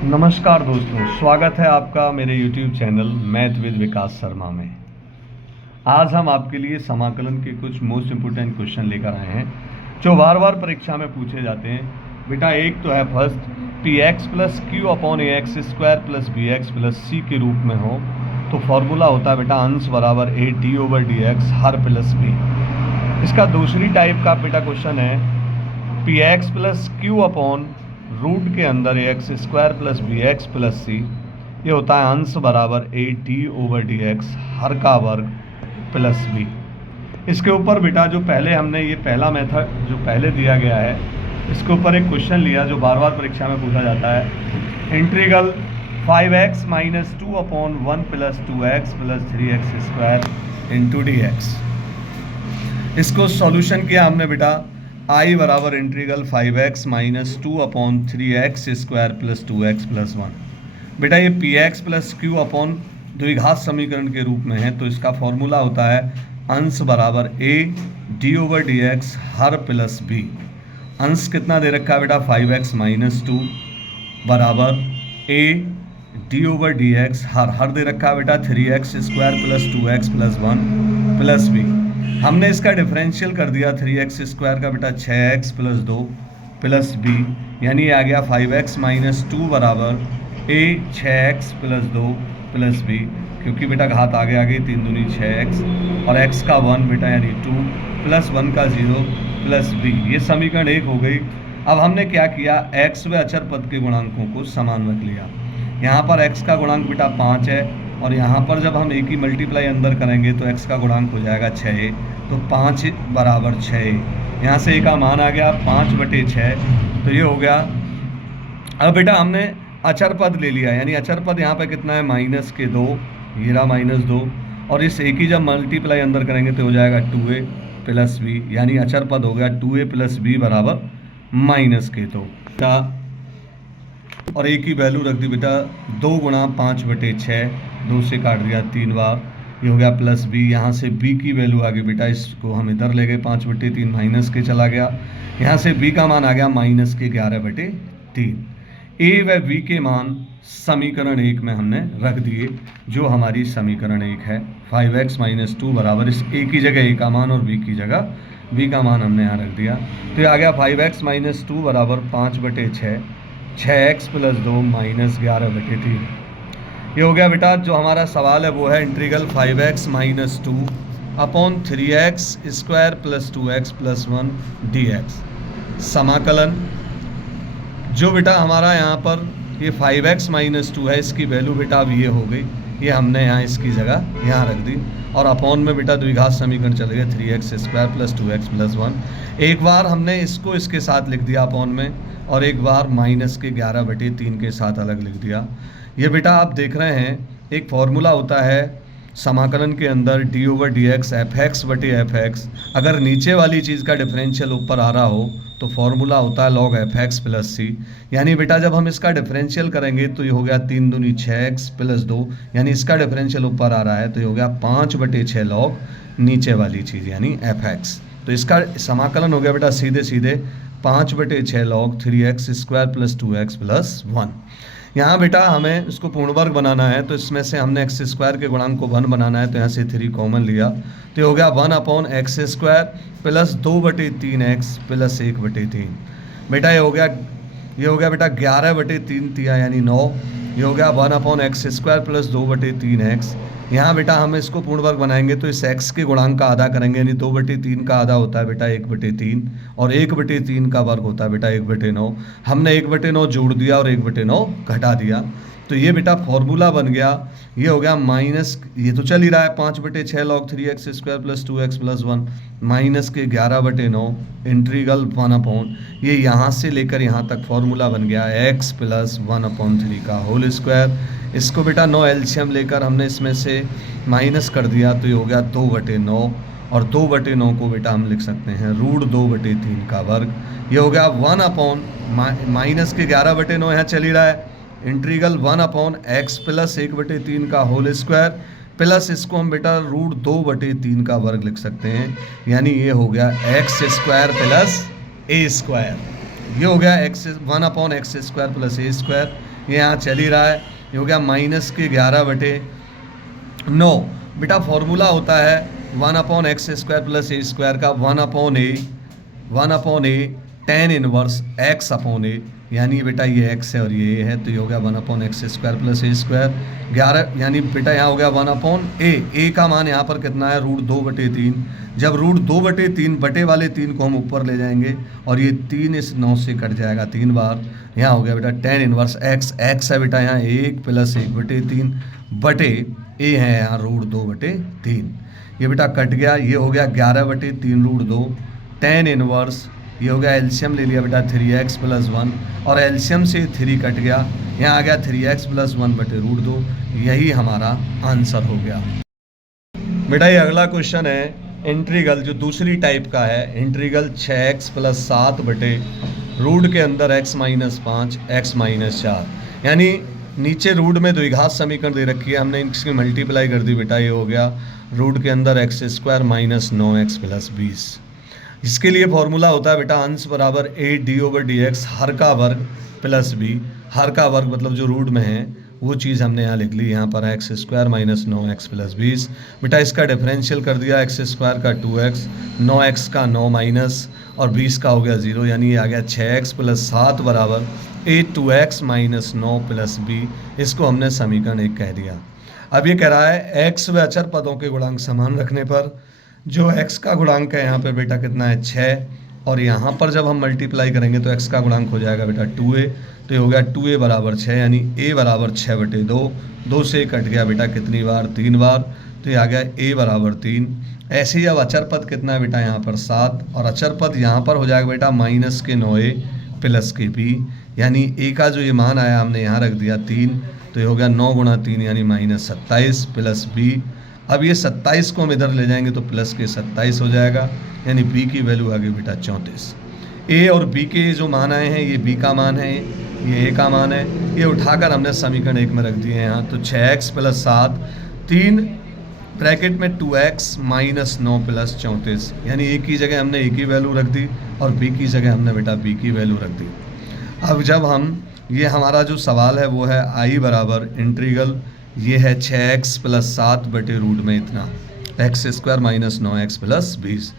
नमस्कार दोस्तों, स्वागत है आपका मेरे YouTube चैनल मैथ विद विकास शर्मा में। आज हम आपके लिए समाकलन के कुछ मोस्ट इम्पोर्टेंट क्वेश्चन लेकर आए हैं जो बार बार परीक्षा में पूछे जाते हैं। बेटा एक तो है first, P X plus Q upon A X square plus B X plus C के रूप में हो तो फॉर्मूला होता है बेटा अंश बराबर A D over D X हर प्लस बी। इसका दूसरी टाइप का बेटा क्वेश्चन है P X plus Q upon root के अंदर A X square plus B X plus C, ये होता है अंश बराबर A D over D X हर का वर्ग प्लस बी। इसके ऊपर बेटा जो पहले हमने ये पहला मेथड जो पहले दिया गया है इसके ऊपर एक क्वेश्चन लिया जो बार बार परीक्षा में पूछा जाता है। Integral 5x minus 2 upon 1 plus 2x plus 3x square into D x. इसको सॉल्यूशन किया हमने बेटा आई बराबर integral 5x minus 2 upon 3x square plus 2x plus 1। बेटा ये P X plus Q upon द्विघात समीकरण के रूप में है तो इसका फॉर्मूला होता है अंश बराबर A D over D X हर प्लस बी। अंश कितना दे रखा है बेटा 5x माइनस 2 बराबर A D over D X हर दे रखा है बेटा 3x square plus 2x plus 1 plus B. हमने इसका डिफरेंशियल कर दिया 3x स्क्वायर का बेटा 6x प्लस 2 प्लस बी, यानी ये आ गया 5x माइनस 2 बराबर a 6x plus 2 plus B, क्योंकि बेटा घात आगे आ गई 3 दूनी 6x और x का 1 बेटा यानी 2 प्लस 1 का 0 प्लस बी। ये समीकरण 1 हो गई। अब हमने क्या किया, x व अचर पद के गुणांकों को समान रख लिया। यहाँ पर x का गुणांक बेटा 5 है और यहाँ पर जब हम a की मल्टीप्लाई अंदर करेंगे तो x का गुणांक हो जाएगा 6, तो 5 बराबर 6। यहाँ से a का मान आ गया 5/6, तो ये हो गया। अब बेटा हमने अचर पद ले लिया, यानी अचर पद यहाँ पे कितना है माइनस के 2, ये रहा माइनस 2, और इस a की जब मल्टीप्लाई अंदर करेंगे तो हो जाएगा 2a प्लस बी, यानी अचर पद हो गया 2a प्लस बी बराबर माइनस के 2। और a की वैल्यू रख दी बेटा 2 गुणा 5/6, 2 से काट दिया 3 बार, ये हो गया प्लस बी। यहाँ से b की वैल्यू आ गई बेटा, इसको हम इधर ले गए 5/3 माइनस के चला गया। यहाँ से b का मान आ गया माइनस के 11/3। a व b के मान समीकरण 1 में हमने रख दिए, जो हमारी समीकरण 1 है। 5x माइनस 2 बराबर इस a की जगह a का मान और b की जगह b का मान हमने यहाँ रख दिया, तो ये आ गया 5x माइनस 2 बराबर 5/6, 6x प्लस 2 माइनस 11/3। ये हो गया बेटा। जो हमारा सवाल है वो है integral 5x minus 2 upon 3x square plus 2x plus 1 dx। समाकलन जो बेटा हमारा यहाँ पर ये 5x माइनस 2 है, इसकी वैल्यू बेटा अब ये हो गई, ये हमने यहाँ इसकी जगह यहाँ रख दी, और अपॉन में बेटा द्विघात समीकरण चले गए 3x square plus 2x plus 1। एक बार हमने इसको इसके साथ लिख दिया अपॉन में, और एक बार माइनस के 11/3 के साथ अलग लिख दिया। ये बेटा आप देख रहे हैं एक फॉर्मूला होता है समाकलन के अंदर D over D x f(x)/f(x)। अगर नीचे वाली चीज़ का डिफरेंशियल ऊपर आ रहा हो तो फॉर्मूला होता है log f(x) प्लस सी। यानी बेटा जब हम इसका डिफरेंशियल करेंगे तो ये हो गया 3 दूनी 6x प्लस 2, यानी इसका डिफरेंशियल ऊपर आ रहा है तो ये हो गया 5/6 log नीचे वाली चीज़ यानी f(x). तो इसका समाकलन हो गया बेटा सीधे सीधे 5/6 log 3x square plus 2x plus 1। यहाँ बेटा हमें इसको पूर्ण वर्ग बनाना है, तो इसमें से हमने एक्स स्क्वायर के गुणांक को 1 बनाना है, तो यहाँ से 3 कॉमन लिया, तो ये हो गया 1 upon x square plus 2/3x plus 1/3। बेटा ये हो गया बेटा 11/3 दिया यानी 9। ये हो गया 1 upon x square plus 2/3x। यहाँ बेटा हम इसको पूर्ण वर्ग बनाएंगे तो इस x के गुणांक का आधा करेंगे, यानी 2/3 का आधा होता है बेटा 1/3, और 1/3 का वर्ग होता है बेटा 1/9। हमने 1/9 जोड़ दिया और 1/9 घटा दिया, तो ये बेटा फॉर्मूला बन गया। ये हो गया माइनस, ये तो चल ही रहा है 5/6 log 3x square plus 2x plus 1 minus के 11/9 इंटीग्रल 1 अपॉन, ये यहाँ से लेकर यहाँ तक फॉर्मूला बन गया x प्लस 1/3 का होल स्क्वायर। इसको बेटा 9 एलसीएम लेकर हमने इसमें से माइनस कर दिया, तो ये हो गया 2/9, और 2/9 को बेटा हम लिख सकते हैं √2/3 का वर्ग। ये हो गया 1 अपॉन माइनस के 11/9 यहाँ चल ही रहा है, इंटीग्रल 1 अपॉन x प्लस 1/3 का होल स्क्वायर, प्लस इसको हम बेटा √2/3 का वर्ग लिख सकते हैं, यानी ये हो गया x square plus a square. ये हो गया एक्स 1/x² प्लस ए स्क्वायर, ये यहाँ चल ही रहा है। ये हो गया -11/9। बेटा फॉर्मूला होता है 1/x² प्लस ए स्क्वायर का 1/a tan इनवर्स x/a, यानी बेटा ये x है और ये a है, तो ये हो गया 1/x² प्लस ए स्क्वायर 11, यानी बेटा यहाँ हो गया 1/a का मान यहाँ पर कितना है √2/3। जब √2/3 बटे वाले 3 को हम ऊपर ले जाएंगे और ये 3 इस 9 से कट जाएगा 3 बार। यहाँ हो गया बेटा tan इनवर्स x है बेटा यहाँ 1 + 1/3 बटे a है यहाँ √2/3। ये बेटा कट गया, ये हो गया 11/3 √2 tan इनवर्स। ये हो गया एलसीएम ले लिया बेटा 3x + 1 और एलसीएम से 3 कट गया, यहाँ आ गया 3x + 1/√2। यही हमारा आंसर हो गया। बेटा ये अगला क्वेश्चन है इंटीग्रल, जो दूसरी टाइप का है, इंटीग्रल 6x + 7 बटे रूट के अंदर x - 5 x - 4, यानी नीचे रूट में द्विघात समीकरण दे रखी है, हमने इसकी मल्टीप्लाई कर दी बेटा, ये हो गया रूट के अंदर x² - 9x + 20। इसके लिए फॉर्मूला होता है बेटा अंश बराबर a/dx हर का वर्ग प्लस b, हर का वर्ग मतलब जो रूट में है वो चीज़ हमने यहाँ लिख ली, यहाँ पर है x² - 9x + 20। बेटा इसका डिफरेंशियल कर दिया, x² का 2x, 9x का 9 माइनस और 20 का हो गया 0, यानी ये आ गया 6x + 7 बराबर a2x - 9 + b। इसको हमने समीकरण 1 कह दिया। अब ये कह रहा है x व अचर पदों के गुणांक समान रखने पर जो x का गुणांक है यहाँ पे बेटा कितना है 6, और यहाँ पर जब हम मल्टीप्लाई करेंगे तो x का गुणांक हो जाएगा बेटा 2a, तो ये हो गया 2a = 6, यानी a = 6/2। 2 से कट गया बेटा कितनी बार 3 बार, तो ये आ गया a = 3। ऐसे ही अब अचर पद कितना है बेटा यहाँ पर 7, और अचर पद यहाँ पर हो जाएगा बेटा -9a प्लस के b, यानी a का जो ये मान आया हमने यहाँ रख दिया 3, तो ये हो गया 9 × 3 यानी -27 प्लस b। अब ये 27 को हम इधर ले जाएंगे तो प्लस के 27 हो जाएगा, यानी b की वैल्यू आ गई बेटा 34। a और b के जो मान आए हैं, ये b का मान है, ये a का मान है, ये उठाकर हमने समीकरण 1 में रख दिए हैं यहाँ। तो 6x + 7 3 ब्रैकेट में 2x - 9 + 34, यानी a की जगह हमने a की वैल्यू रख दी और b की जगह हमने बेटा b की वैल्यू रख दी। अब जब हम ये हमारा जो सवाल है वो है I बराबर इंटीग्रल, ये है 6x + 7 बटे रूट में इतना x² - 9x + 20।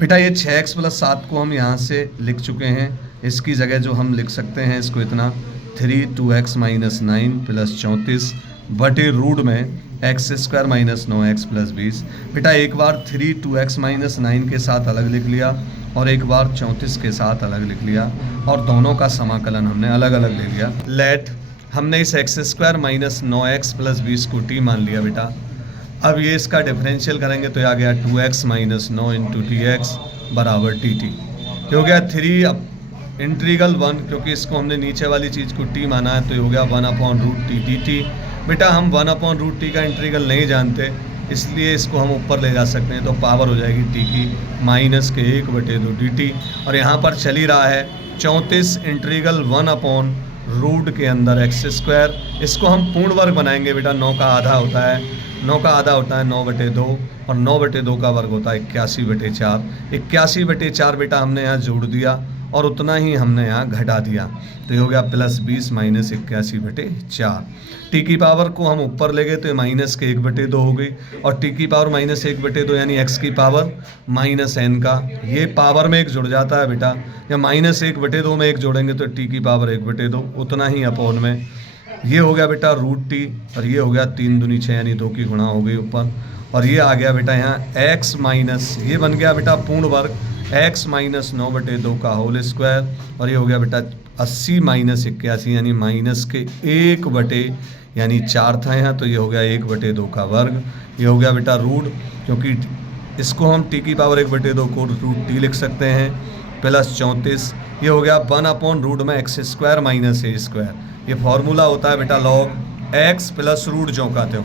बेटा ये 6x + 7 को हम यहाँ से लिख चुके हैं, इसकी जगह जो हम लिख सकते हैं इसको इतना 3 2x - 9 + 34 बटे रूट में x² - 9x + 20। बेटा एक बार 3 2x - 9 के साथ अलग लिख लिया और एक बार 34 के साथ अलग लिख लिया, और दोनों का समाकलन हमने अलग अलग ले लिया। लेट हमने इस x² - 9x + 20 को t मान लिया बेटा। अब ये इसका डिफरेंशियल करेंगे तो ये आ गया 2x - 9 × dx बराबर dt। ये हो गया 3 इंटीग्रल 1, क्योंकि इसको हमने नीचे वाली चीज़ को t माना है, तो ये हो गया 1/√t dt। बेटा हम 1/√t का इंटीग्रल नहीं जानते, इसलिए इसको हम ऊपर ले जा सकते हैं, तो पावर हो जाएगी t की -1/2 dt। और यहाँ पर चल ही रहा है 34 इंटीग्रल 1/रूट के अंदर x²। इसको हम पूर्ण वर्ग बनाएंगे बेटा, 9 का आधा होता है, 9 का आधा होता है 9/2 और 9/2 का वर्ग होता है 81/4। 81/4 बेटा हमने यहाँ जोड़ दिया और उतना ही हमने यहाँ घटा दिया, तो ये हो गया +20 - 81/4। टी की पावर को हम ऊपर ले गए तो ये -1/2 हो गई, और टी की पावर -1/2 यानी x की पावर -n का, ये पावर में एक जुड़ जाता है बेटा, या -1/2 में एक जोड़ेंगे तो टी की पावर 1/2, उतना ही अपॉन में। ये हो गया बेटा √t, और ये हो गया 3 दूनी 6 यानी 2 की गुणा हो गई ऊपर, और ये आ गया बेटा यहाँ x माइनस, ये बन गया बेटा पूर्ण वर्ग x - 9/2 का होल स्क्वायर, और ये हो गया बेटा 80 - 81 यानी -1/, यानी 4 था यहाँ, तो ये हो गया 1/2 का वर्ग। ये हो गया बेटा रूट, क्योंकि इसको हम t की पावर 1/2 को √t लिख सकते हैं, प्लस 34। ये हो गया 1/रूट में x² - a²। ये फॉर्मूला होता है बेटा log x प्लस रूट जो कहते हो,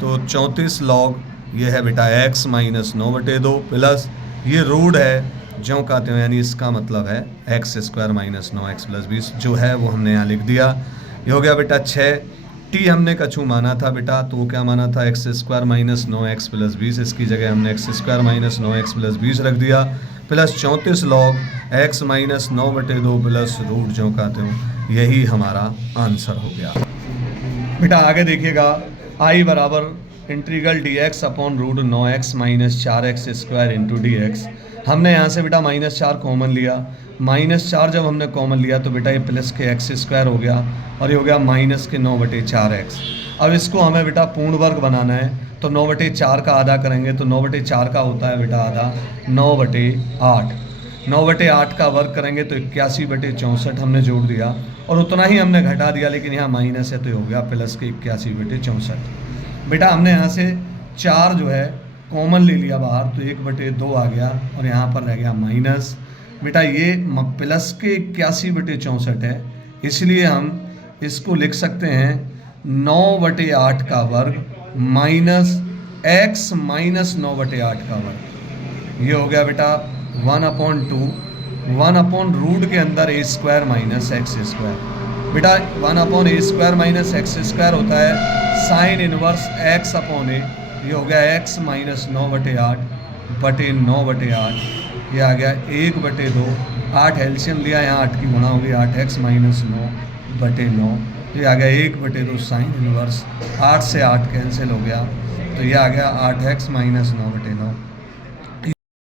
तो 34 log ये है बेटा x - 9/2 प्लस ये रूट है जो कहते हो, यानी इसका मतलब है x² - 9x + 20 जो है वो हमने यहाँ लिख दिया। ये हो गया बेटा 6 t हमने कछु माना था बेटा, तो वो क्या माना था x² - 9x + 20, इसकी जगह हमने x² - 9x + 20 रख दिया। Plus 34 log x minus 9/2 plus root जो का त्यों, यही हमारा आंसर हो गया। बेटा आगे देखिएगा, i बराबर integral dx upon root 9x minus 4x square into D X. हमने यहाँ से बेटा -4 कॉमन लिया, -4 जब हमने कॉमन लिया तो बेटा ये प्लस के एक्स स्क्वायर हो गया और ये हो गया माइनस के 9/4x। अब इसको हमें बेटा पूर्ण वर्ग बनाना है तो 9/4 का आधा करेंगे तो 9/4 का होता है बेटा आधा 9/8। 9/8 का वर्ग करेंगे तो 81/64 हमने जोड़ दिया और उतना ही हमने घटा दिया, लेकिन यहाँ माइनस है तो ये हो गया प्लस के 81/64। बेटा हमने यहाँ से 4 जो है कॉमन ले लिया बाहर तो 1/2 आ गया और यहाँ पर रह गया माइनस। बेटा ये प्लस के 81/64 है, इसलिए हम इसको लिख सकते हैं 9/8 का वर्ग माइनस x माइनस 9/8 का वर्ग। ये हो गया बेटा 1/2, 1/रूट के अंदर a square minus x square. बेटा 1/a² माइनस एक्स स्क्वायर होता है साइन इनवर्स x/a। ये हो गया x माइनस 9/8/9/8। ये आ गया 1/2। 8 एल्शियम लिया, यहाँ 8 की गुणा होगी, 8x माइनस 9/9। ये आ गया 1/2 साइन इनवर्स। 8 से 8 कैंसिल हो गया तो ये आ गया 8x माइनस 9/9।